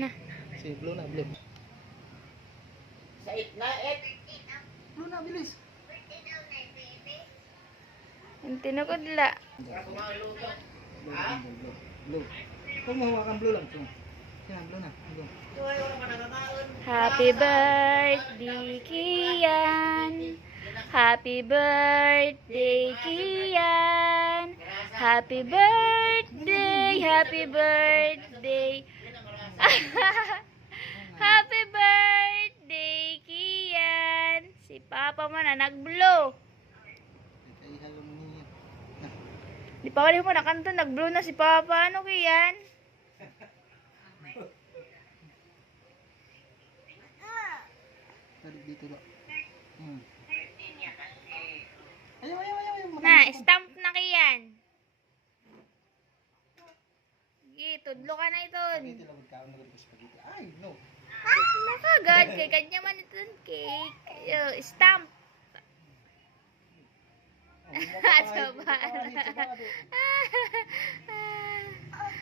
Na. Sige, blue na, blue. Sa 8 na, 8. Blue na, bilis. Ang tinukudla. Blue, blue, blue. Huwag mo hawakan blue lang. Yan, blue na. Blue. Happy birthday, Kian. Happy birthday, Kian. Happy birthday, happy birthday. Happy birthday, Kian. Si Papa mo na nag-blow. Kaihayo mo niya. Di pa wala mo nakanta, nag-blow na si Papa. Ano, Kian? Tarik dito ba? Ayaw, ayaw, ayaw. Na, stamp na, Kian. Sige, tudlo ka na ito. Spaghetti lang, magkaon na ko spaghetti. Ay, no. Nakagad, kay kanya man ito cake. Stamp.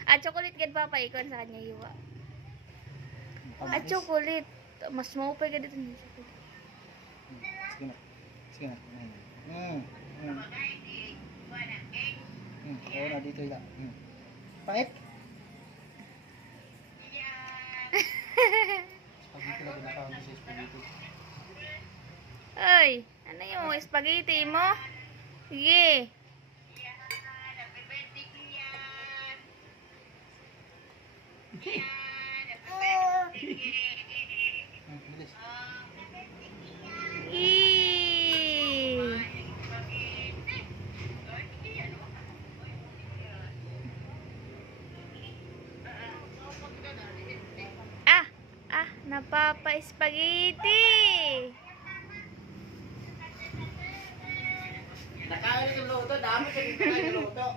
At chocolate gad papa ikon sa kanya iwa. At chocolate. Mas maupay ka dito niya chocolate. Sige na. Sige na. Oo na, dito ila. Pangit? Spaghetti lang, pinakaon ko sa spaghetti. Ay, ano yung spaghetti mo? Sige. Bilis. Eee. Napapa-spaghetti. Nakain yung luto, dami sa luto.